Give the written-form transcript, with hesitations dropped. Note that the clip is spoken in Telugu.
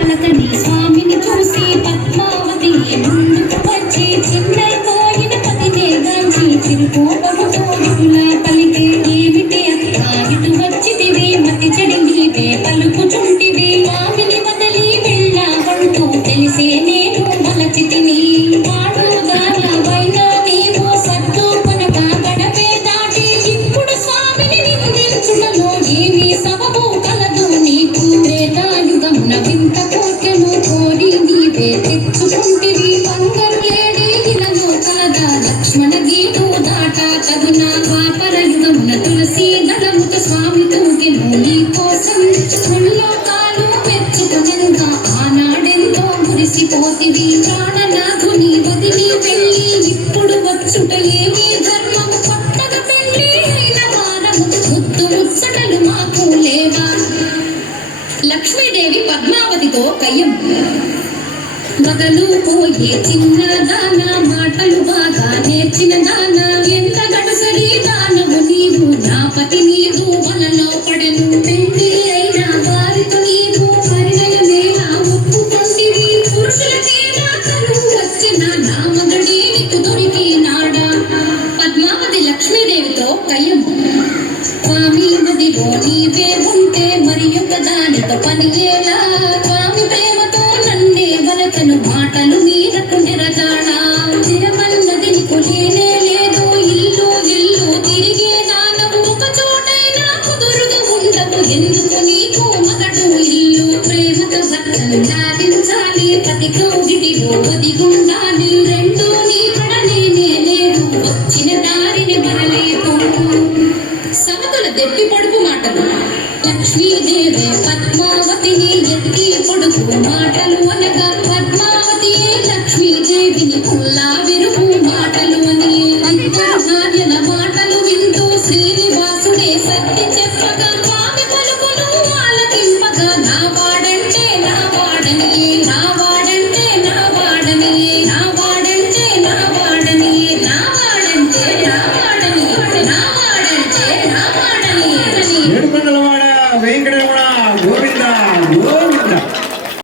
పలకని స్వామిని చూసి పద్మావతి ముందుకు వచ్చి చిన్నైపోయిన పతినే గాంచి చిరుకోపముతో విపులా పలికే ఏమిటి అక్క ఇటు వచ్చితివి మతి చెడి నీవే పలుకుచుంటివి స్వామిని వదలి వెళ్ళావంటూ తెలిసే నేను వలచితిని వాడు గాలవైనా నీవు సద్దు కొనక గడపే దాటి ఇప్పుడు స్వామిని నిందించుటలో ఏమీ సబబు కలదు నీకు త్రేతాయుగమున వింత కోర్కెను కోరి నీవే తెచ్చుకుంటివి బంగారు లేడి ఇలలో కలదా లక్ష్మణ గీటు దాట కదునా ద్వాపర యుగమున తులసి దళముత స్వామి తూకెను నీ కోసం ముల్లోకాలు మెచ్చుకునంగా ఆనాడెంతో మురిసిపోతివి ప్రాణనాథుని వదిలి వెళ్ళి ఇప్పుడు వచ్చుట ఏమీ ధర్మము కొత్తగా పెళ్ళి అయిన వారము ముద్దు ముచ్చటలు మాకు లేవా. లక్ష్మీదేవి పద్మావతితో కయ్యం మొదలు పోయే చిన్న దాన మాటలు బాగా నేర్చిన దాన ఎంత గడసరి దానవు నీవు నాపతి నీవు వలలో పడెను పెళ్లి అయిన వారితో నీవు పరిణయమేలా ఒప్పుకొంటివి పురుషులకేనా కలువు వచ్చిన నామగడి నీకు దొరికినాడా. పద్మావతి లక్ష్మీదేవితో కయ్యం స్వామి మదిలో నీవే ఉంటే మరి యొక్క దానితో పనియేలా స్వామి ప్రేమతో నన్నే వలకను మాటలు మీరకు నెరజాడా తిరమన్నది నీకు లేనే లేదు ఇల్లు ఇల్లు తిరిగే దానవు ఒక చోటైనా కుదురుగా ఉండవు ఎందుకు నీకు మగడు ఇల్లు ప్రేమతో భర్తను లాలించాలి పతి కౌగిటిలో ఒదిగుండాలి రెండు నీ కడ నేనే లేదు వచ్చిన దారిని మరలేదు. సమతుల దెప్పి పొడుపు మాటలు లక్ష్మీదేవి పద్మావతిని ఎత్తి పొడుపు మాటలు అనగా పద్మావతి లక్ష్మీదేవిని పుల్లా విరుపు మాటలు అని ఇద్దరు భార్యల మాటలు వింటూ శ్రీనివాసుడే సత్తి చెప్పగా స్వామి పలుకులు ఆలకింపగా నా వాడంటే నా వాడని నా వాడంటే నా వాడని నా వాడంటే నా వాడని నా వాడంటే నా వాడని నా వాడంటే నా వాడని ఏడుకొండలవాడ వెంకట